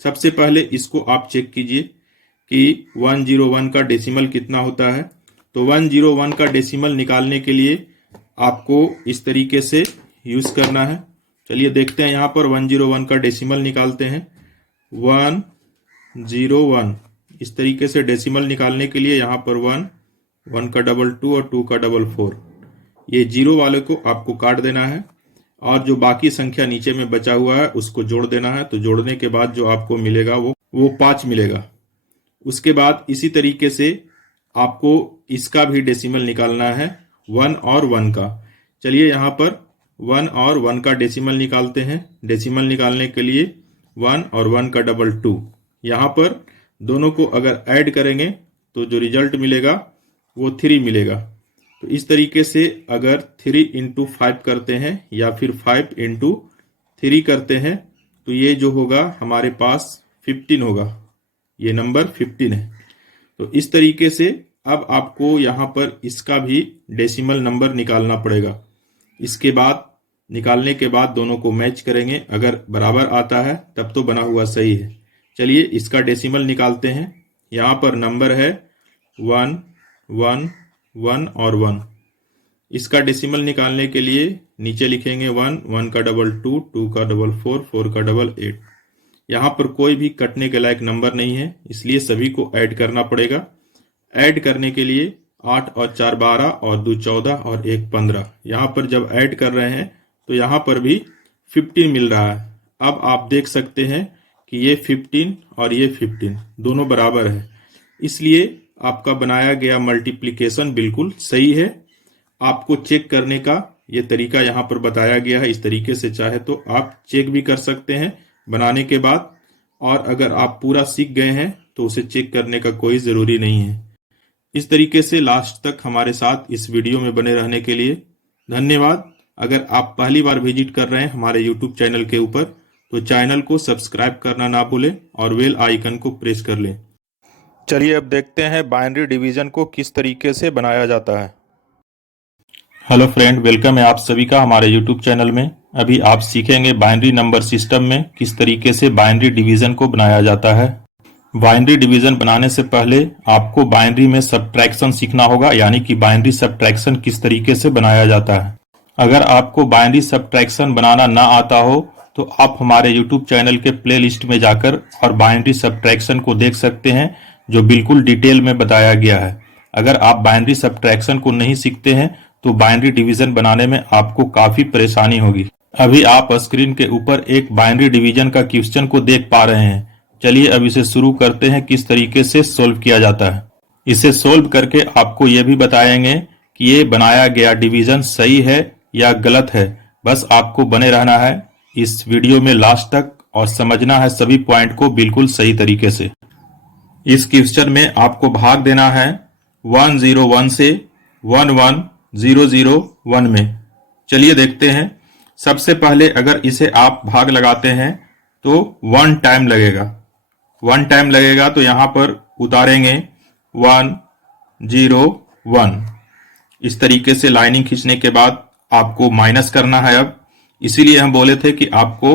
सबसे पहले इसको आप चेक कीजिए कि 101 का डेसिमल कितना होता है। तो 101 का डेसिमल निकालने के लिए आपको इस तरीके से यूज करना है। चलिए देखते हैं, यहाँ पर 101 का डेसिमल निकालते हैं। 101 इस तरीके से डेसिमल निकालने के लिए यहाँ पर 1 का डबल 2 और 2 का डबल 4, ये 0 वाले को आपको काट देना है और जो बाकी संख्या नीचे में बचा हुआ है उसको जोड़ देना है। तो जोड़ने के बाद जो आपको मिलेगा वो 5 मिलेगा। उसके बाद इसी तरीके से आपको इसका भी डेसिमल निकालना है 1 और 1 का। चलिए यहाँ पर 1 और 1 का डेसिमल निकालते हैं। डेसिमल निकालने के लिए 1 और 1 का डबल 2, यहाँ पर दोनों को अगर ऐड करेंगे तो जो रिजल्ट मिलेगा वो 3 मिलेगा। तो इस तरीके से अगर 3 इंटू 5 करते हैं या फिर 5 इंटू 3 करते हैं तो ये जो होगा हमारे पास 15 होगा। ये नंबर 15 है। तो इस तरीके से अब आपको यहाँ पर इसका भी डेसिमल नंबर निकालना पड़ेगा। इसके बाद निकालने के बाद दोनों को मैच करेंगे, अगर बराबर आता है तब तो बना हुआ सही है। चलिए इसका डेसिमल निकालते हैं। यहाँ पर नंबर है 1 1 1 और 1। इसका डेसिमल निकालने के लिए नीचे लिखेंगे 1 1 का डबल 2 2 का डबल 4 4 का डबल 8। यहाँ पर कोई भी कटने के लायक नंबर नहीं है, इसलिए सभी को ऐड करना पड़ेगा। ऐड करने के लिए 8 और 4 12 और 2 14 और 1 15। यहाँ पर जब ऐड कर रहे हैं तो यहाँ पर भी 15 मिल रहा है। अब आप देख सकते हैं कि ये 15 और ये 15 दोनों बराबर है, इसलिए आपका बनाया गया मल्टीप्लिकेशन बिल्कुल सही है। आपको चेक करने का ये तरीका यहाँ पर बताया गया है। इस तरीके से चाहे तो आप चेक भी कर सकते हैं बनाने के बाद, और अगर आप पूरा सीख गए हैं तो उसे चेक करने का कोई ज़रूरी नहीं है। इस तरीके से लास्ट तक हमारे साथ इस वीडियो में बने रहने के लिए धन्यवाद। अगर आप पहली बार विजिट कर रहे हैं हमारे YouTube चैनल के ऊपर तो चैनल को सब्सक्राइब करना ना भूलें और बेल आइकन को प्रेस कर लें। चलिए अब देखते हैं बाइनरी डिवीजन को किस तरीके से बनाया जाता है। हेलो फ्रेंड, वेलकम है आप सभी का हमारे YouTube चैनल में। अभी आप सीखेंगे बाइनरी नंबर सिस्टम में किस तरीके से बाइनरी डिवीजन को बनाया जाता है। बाइनरी डिवीजन बनाने से पहले आपको बाइनरी में सब्ट्रैक्शन सीखना होगा, यानी कि बाइनरी सब्ट्रैक्शन किस तरीके से बनाया जाता है। अगर आपको बाइनरी सब्ट्रैक्शन बनाना ना आता हो तो आप हमारे YouTube चैनल के प्लेलिस्ट में जाकर और बाइनरी सब्ट्रैक्शन को देख सकते हैं, जो बिल्कुल डिटेल में बताया गया है। अगर आप बाइनरी सब्ट्रैक्शन को नहीं सीखते हैं तो बाइनरी डिवीजन बनाने में आपको काफी परेशानी होगी। अभी आप स्क्रीन के ऊपर एक बाइनरी डिवीजन का क्वेश्चन को देख पा रहे हैं। चलिए अब इसे शुरू करते हैं किस तरीके से सोल्व किया जाता है। इसे सोल्व करके आपको यह भी बताएंगे कि ये बनाया गया डिवीजन सही है या गलत है। बस आपको बने रहना है इस वीडियो में लास्ट तक और समझना है सभी पॉइंट को बिल्कुल सही तरीके से। इस क्वेश्चन में आपको भाग देना है 101 से 11001 में। चलिए देखते हैं। सबसे पहले अगर इसे आप भाग लगाते हैं तो 1 टाइम लगेगा। 1 टाइम लगेगा तो यहां पर उतारेंगे 1 0 1। इस तरीके से लाइनिंग खींचने के बाद आपको माइनस करना है। अब इसीलिए हम बोले थे कि आपको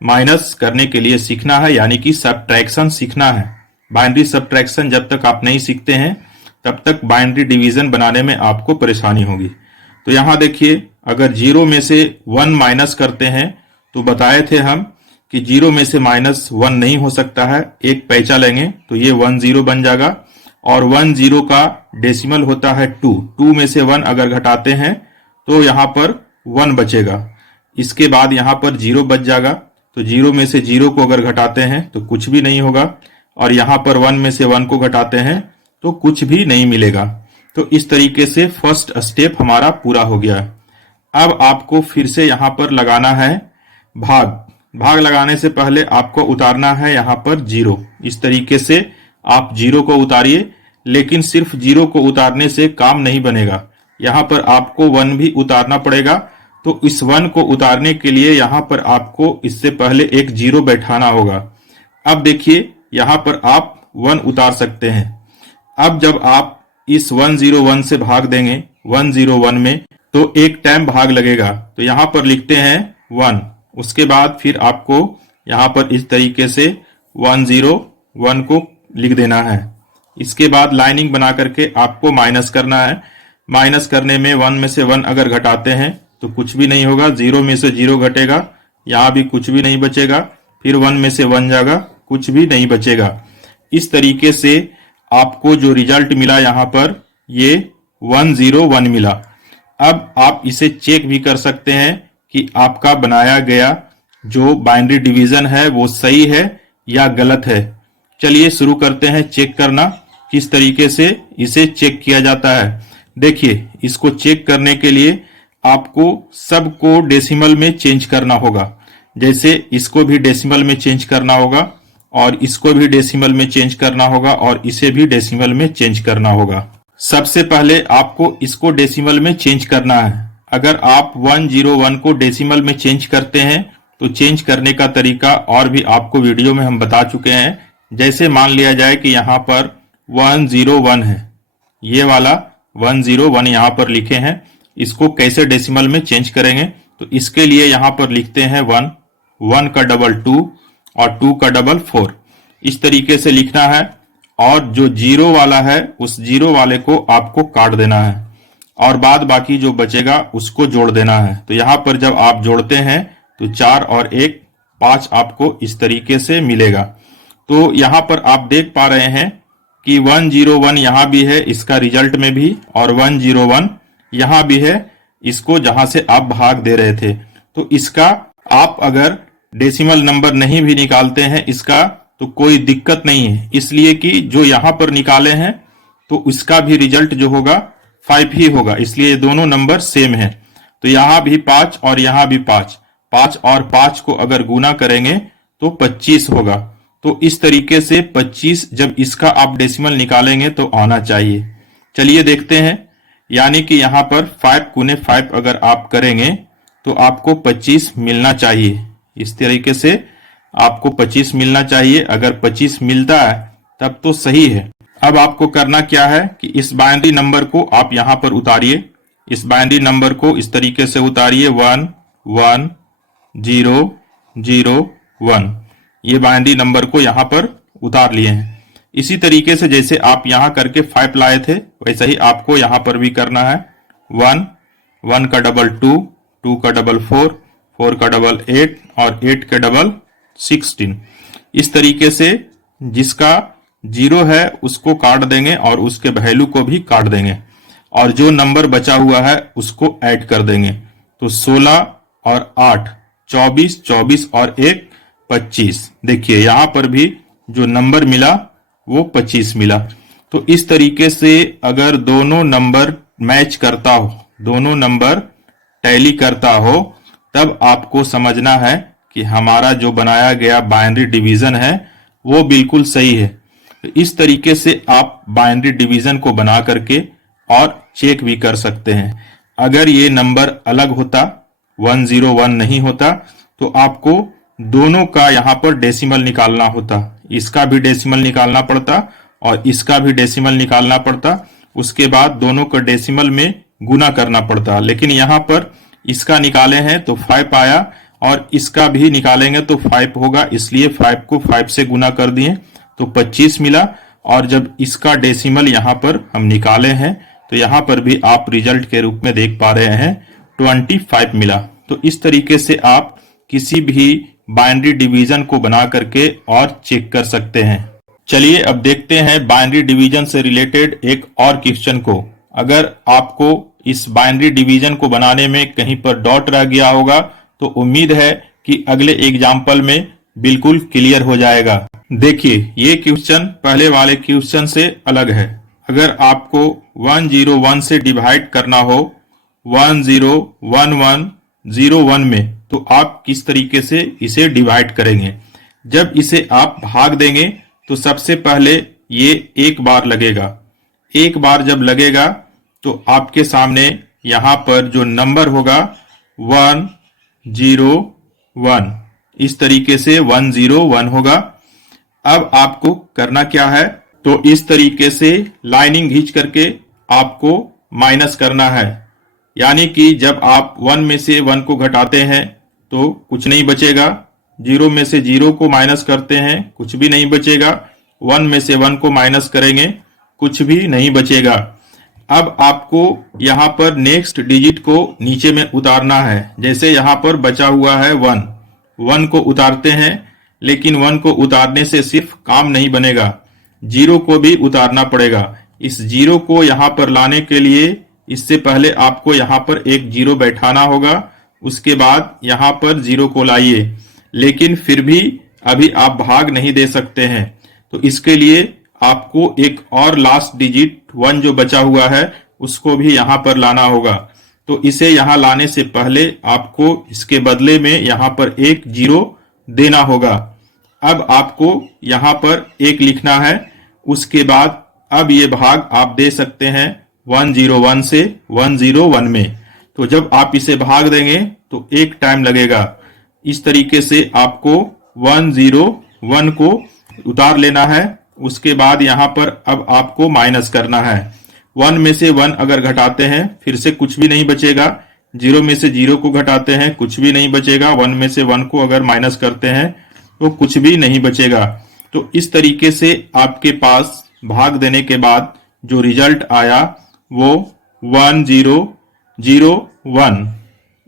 माइनस करने के लिए सीखना है, यानी कि सबट्रैक्शन सीखना है। बाइनरी सबट्रैक्शन जब तक आप नहीं सीखते हैं तब तक बाइनरी डिवीजन बनाने में आपको परेशानी होगी। तो यहां देखिए, अगर 0 में से 1 माइनस करते हैं तो बताए थे हम कि 0 में से -1 नहीं हो सकता है। एक पैंचा लेंगे तो ये 1 0 बन जाएगा, और 1 0 का डेसिमल होता है 2। 2 में से 1 अगर घटाते हैं तो यहां पर 1 बचेगा। इसके बाद यहां पर 0 बच जाएगा, तो 0 में से 0 को अगर घटाते हैं तो कुछ भी नहीं होगा, और यहां पर 1 में से 1 को घटाते हैं तो कुछ भी नहीं मिलेगा। तो इस तरीके से फर्स्ट स्टेप हमारा पूरा हो गया। अब आपको फिर से यहां पर लगाना है भाग। भाग लगाने से पहले आपको उतारना है यहां पर 0। इस तरीके से आप 0 को उतारिए, लेकिन सिर्फ 0 को उतारने से काम नहीं बनेगा। यहां पर आपको 1 भी उतारना पड़ेगा। तो इस 1 को उतारने के लिए यहां पर आपको इससे पहले एक 0 बैठाना होगा। अब देखिए, यहां पर आप 1 उतार सकते हैं। अब जब आप इस 101 से भाग देंगे 101 में, तो एक टाइम भाग लगेगा। तो यहां पर लिखते हैं 1। उसके बाद फिर आपको यहां पर इस तरीके से 101 को लिख देना है। इसके बाद लाइनिंग बना करके आपको माइनस करना है। माइनस करने में 1 में से 1 अगर घटाते हैं तो कुछ भी नहीं होगा। 0 में से 0 घटेगा, यहां भी कुछ भी नहीं बचेगा। फिर 1 में से 1 जाएगा, कुछ भी नहीं बचेगा। इस तरीके से आपको जो रिजल्ट मिला यहां पर, ये 101 मिला। अब आप इसे चेक भी कर सकते हैं कि आपका बनाया गया जो बाइनरी डिवीजन है वो सही है या गलत है। चलिए शुरू करते हैं चेक करना, किस तरीके से इसे चेक किया जाता है। देखिए, इसको चेक करने के लिए आपको सबको डेसिमल में चेंज करना होगा। जैसे इसको भी डेसिमल में चेंज करना होगा, और इसको भी डेसिमल में चेंज करना होगा, और इसे भी डेसिमल में चेंज करना होगा। सबसे पहले आपको इसको डेसिमल में चेंज करना है। अगर आप 101 को डेसिमल में चेंज करते हैं तो चेंज करने का तरीका और भी आपको वीडियो में हम बता चुके हैं। जैसे मान लिया जाए कि यहां पर 101 है, ये वाला 101 यहां पर लिखे हैं। इसको कैसे डेसिमल में चेंज करेंगे, तो इसके लिए यहां पर लिखते हैं 1, 1 का डबल 2 और 2 का डबल 4। इस तरीके से लिखना है, और जो 0 वाला है उस 0 वाले को आपको काट देना है, और बाद बाकी जो बचेगा उसको जोड़ देना है। तो यहां पर जब आप जोड़ते हैं तो 4 और 1 5 आपको इस तरीके से मिलेगा। तो यहां पर आप देख पा रहे हैं कि 101 यहां भी है इसका रिजल्ट में भी, और 101 यहां भी है इसको जहां से आप भाग दे रहे थे। तो इसका आप अगर डेसिमल नंबर नहीं भी निकालते हैं इसका तो कोई दिक्कत नहीं है, इसलिए कि जो यहां पर निकाले हैं तो उसका भी रिजल्ट जो होगा 5 ही होगा, इसलिए दोनों नंबर सेम है। तो यहां भी 5 और यहां भी 5, 5 और 5 को अगर गुना करेंगे तो 25 होगा। तो इस तरीके से 25 जब इसका आप डेसिमल निकालेंगे तो आना चाहिए। चलिए देखते हैं, यानी कि यहां पर 5 गुने 5 अगर आप करेंगे तो आपको 25 मिलना चाहिए। इस तरीके से आपको 25 मिलना चाहिए। अगर 25 मिलता है तब तो सही है। अब आपको करना क्या है कि इस बाइनरी नंबर को आप यहां पर उतारिए। इस बाइनरी नंबर को इस तरीके से उतारिए 1 1 0 0 1। ये बाइनरी नंबर को यहां पर उतार लिए हैं। इसी तरीके से जैसे आप यहां करके 5 लाए थे वैसे ही आपको यहां पर भी करना है। 1 1 का डबल 2, 2 का डबल 4, 4 का डबल 8 और 8 का डबल 16। इस तरीके से जिसका 0 है उसको काट देंगे और उसके वैल्यू को भी काट देंगे, और जो नंबर बचा हुआ है उसको ऐड कर देंगे। तो 16 और 8 24, 24 और 1 25। देखिए यहां पर भी जो नंबर मिला वो 25 मिला। तो इस तरीके से अगर दोनों नंबर मैच करता हो, दोनों नंबर टैली करता हो, तब आपको समझना है कि हमारा जो बनाया गया बाइनरी डिवीजन है वो बिल्कुल सही है। तो इस तरीके से आप बाइनरी डिवीजन को बना करके और चेक भी कर सकते हैं। अगर ये नंबर अलग होता, 101 नहीं होता, तो आपको दोनों का यहाँ पर डेसिमल निकालना होता, इसका भी डेसिमल निकालना पड़ता और इसका भी डेसिमल निकालना पड़ता, उसके बाद दोनों को डेसिमल में गुना करना पड़ता। लेकिन यहाँ पर इसका निकाले हैं तो 5 आया और इसका भी निकालेंगे तो 5 होगा, इसलिए 5 को 5 से गुना कर दिए तो 25 मिला। और जब इसका डेसिमल यहाँ पर हम निकाले हैं तो यहाँ पर भी आप रिजल्ट के रूप में देख पा रहे हैं 25 मिला। तो इस तरीके से आप किसी भी बाइनरी डिवीजन को बना करके और चेक कर सकते हैं। चलिए अब देखते हैं बाइनरी डिवीजन से रिलेटेड एक और क्वेश्चन को। अगर आपको इस बाइनरी डिवीजन को बनाने में कहीं पर डॉट रह गया होगा तो उम्मीद है कि अगले एग्जाम्पल में बिल्कुल क्लियर हो जाएगा। देखिए ये क्वेश्चन पहले वाले क्वेश्चन से अलग है। अगर आपको 101 से डिवाइड करना हो 101101 में तो आप किस तरीके से इसे डिवाइड करेंगे। जब इसे आप भाग देंगे तो सबसे पहले ये एक बार लगेगा। एक बार जब लगेगा तो आपके सामने यहाँ पर जो नंबर होगा 101, इस तरीके से 101 होगा। अब आपको करना क्या है, तो इस तरीके से लाइनिंग खींच करके आपको माइनस करना है। यानी कि जब आप 1 में से 1 को घटाते हैं तो कुछ नहीं बचेगा, 0 में से 0 को माइनस करते हैं कुछ भी नहीं बचेगा, 1 में से 1 को माइनस करेंगे कुछ भी नहीं बचेगा। अब आपको यहाँ पर नेक्स्ट डिजिट को नीचे में उतारना है। जैसे यहाँ पर बचा हुआ है 1 को उतारते हैं, लेकिन 1 को उतारने से सिर्फ काम नहीं बनेगा, 0 को भी उतारना पड़ेगा। इस 0 को यहाँ पर लाने के लिए इससे पहले आपको यहाँ पर एक 0 बैठाना होगा, उसके बाद यहाँ पर 0 को लाइए। लेकिन फिर भी अभी आप भाग नहीं दे सकते हैं, तो इसके लिए आपको एक और लास्ट डिजिट 1 जो बचा हुआ है उसको भी यहाँ पर लाना होगा। तो इसे यहाँ लाने से पहले आपको इसके बदले में यहाँ पर एक 0 देना होगा। अब आपको यहाँ पर 1 लिखना है, उसके बाद अब ये भाग आप दे सकते हैं 101 से 101 में। तो जब आप इसे भाग देंगे तो एक टाइम लगेगा। इस तरीके से आपको 101 को उतार लेना है, उसके बाद यहाँ पर अब आपको माइनस करना है। 1 में से 1 अगर घटाते हैं फिर से कुछ भी नहीं बचेगा, 0 में से 0 को घटाते हैं कुछ भी नहीं बचेगा, 1 में से 1 को अगर माइनस करते हैं तो कुछ भी नहीं बचेगा। तो इस तरीके से आपके पास भाग देने के बाद जो रिजल्ट आया वो 1001।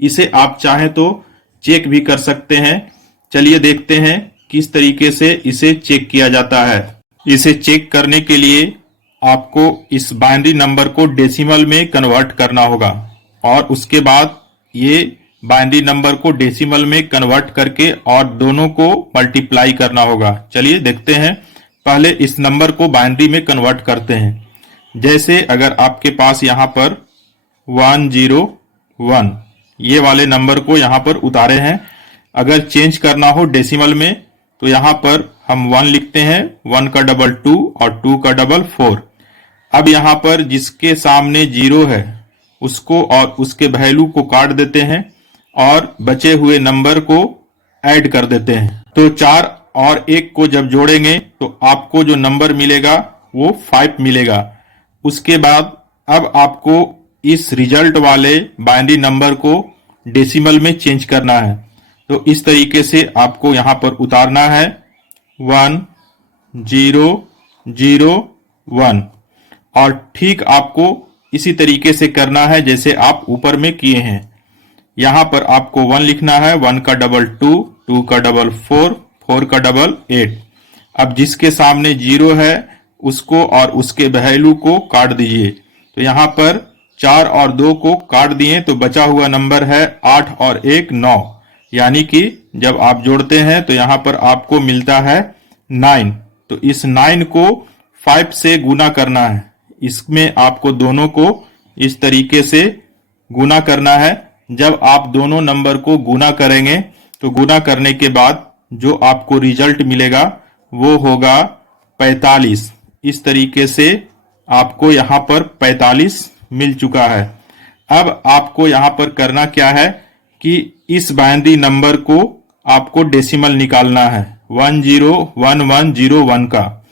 इसे आप चाहें तो चेक भी कर सकते हैं। चलिए देखते हैं किस तरीके से इसे चेक किया जाता है। इसे चेक करने के लिए आपको इस बाइनरी नंबर को डेसिमल में कन्वर्ट करना होगा और उसके बाद ये बाइनरी नंबर को डेसिमल में कन्वर्ट करके और दोनों को मल्टीप्लाई करना होगा। चलिए देखते हैं। पहले इस नंबर को बाइनरी में कन्वर्ट करते हैं। जैसे अगर आपके पास यहाँ पर 101 ये वाले नंबर को यहाँ पर उतारे हैं, अगर चेंज करना हो डेसिमल में तो यहाँ पर हम 1 लिखते हैं, 1 का डबल 2 और 2 का डबल 4। अब यहाँ पर जिसके सामने 0 है उसको और उसके वैल्यू को काट देते हैं और बचे हुए नंबर को ऐड कर देते हैं। तो 4 और 1 को जब जोड़ेंगे तो आपको जो नंबर मिलेगा वो 5 मिलेगा। उसके बाद अब आपको इस रिजल्ट वाले बाइनरी नंबर को डेसिमल में चेंज करना है। तो इस तरीके से आपको यहाँ पर उतारना है 1001 और ठीक आपको इसी तरीके से करना है जैसे आप ऊपर में किए हैं। यहाँ पर आपको 1 लिखना है, 1 का डबल 2, 2 का डबल 4, 4 का डबल 8। अब जिसके सामने 0 है उसको और उसके वैल्यू को काट दीजिए। तो यहाँ पर 4 और 2 को काट दिए तो बचा हुआ नंबर है 8 और 1 9। यानी कि जब आप जोड़ते हैं तो यहाँ पर आपको मिलता है 9। तो इस 9 को 5 से गुना करना है। इसमें आपको दोनों को इस तरीके से गुना करना है। जब आप दोनों नंबर को गुना करेंगे तो गुना करने के बाद जो आपको रिजल्ट मिलेगा वो होगा 45। इस तरीके से आपको यहाँ पर 45 मिल चुका है। अब आपको यहाँ पर करना क्या है कि इस बाइनरी नंबर को आपको डेसिमल निकालना है 101101 का।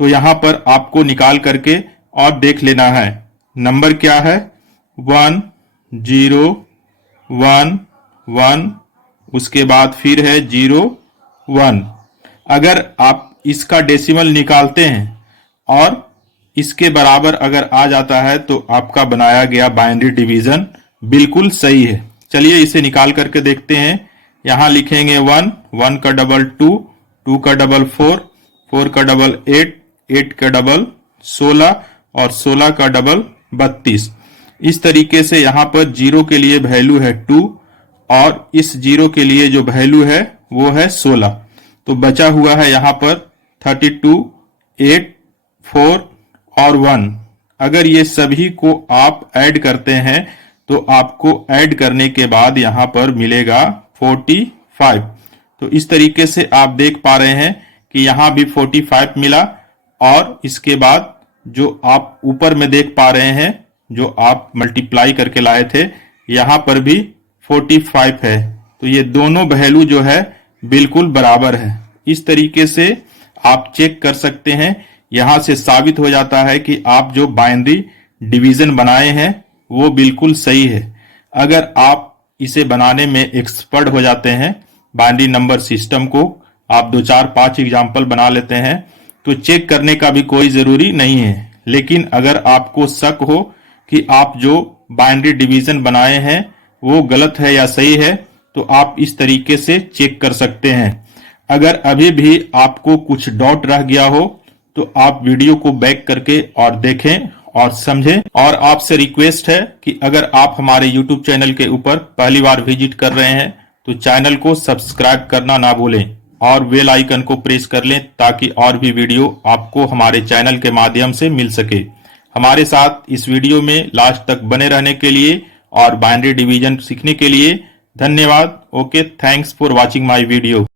तो यहां पर आपको निकाल करके और देख लेना है। नंबर क्या है 1011, उसके बाद फिर है 01। अगर आप इसका डेसिमल निकालते हैं और इसके बराबर अगर आ जाता है तो आपका बनाया गया बाइनरी डिवीजन बिल्कुल सही है। चलिए इसे निकाल करके देखते हैं। यहां लिखेंगे 1, 1 का डबल 2, 2 का डबल 4, 4 का डबल 8, 8 का डबल 16 और 16 का डबल 32। इस तरीके से यहां पर जीरो के लिए वैल्यू है 2 और इस जीरो के लिए जो वैल्यू है वो है 16। तो बचा हुआ है यहां पर 32, 8, 4 और 1। अगर ये सभी को आप ऐड करते हैं तो आपको ऐड करने के बाद यहां पर मिलेगा 45। तो इस तरीके से आप देख पा रहे हैं कि यहां भी 45 मिला और इसके बाद जो आप ऊपर में देख पा रहे हैं जो आप मल्टीप्लाई करके लाए थे यहां पर भी 45 है। तो ये दोनों वैल्यू जो है बिल्कुल बराबर है। इस तरीके से आप चेक कर सकते हैं। यहां से साबित हो जाता है कि आप जो बाइनरी डिवीजन बनाए हैं वो बिल्कुल सही है। अगर आप इसे बनाने में एक्सपर्ट हो जाते हैं, बाइनरी नंबर सिस्टम को आप 2, 4, 5 एग्जाम्पल बना लेते हैं तो चेक करने का भी कोई जरूरी नहीं है। लेकिन अगर आपको शक हो कि आप जो बाइनरी डिवीजन बनाए हैं वो गलत है या सही है तो आप इस तरीके से चेक कर सकते हैं। अगर अभी भी आपको कुछ डाउट रह गया हो तो आप वीडियो को बैक करके और देखें और समझें। और आपसे रिक्वेस्ट है कि अगर आप हमारे YouTube चैनल के ऊपर पहली बार विजिट कर रहे हैं तो चैनल को सब्सक्राइब करना ना भूलें और बेल आइकन को प्रेस कर लें ताकि और भी वीडियो आपको हमारे चैनल के माध्यम से मिल सके। हमारे साथ इस वीडियो में लास्ट तक बने रहने के लिए और बाइनरी डिवीजन सीखने के लिए धन्यवाद। Okay, thanks for watching my video.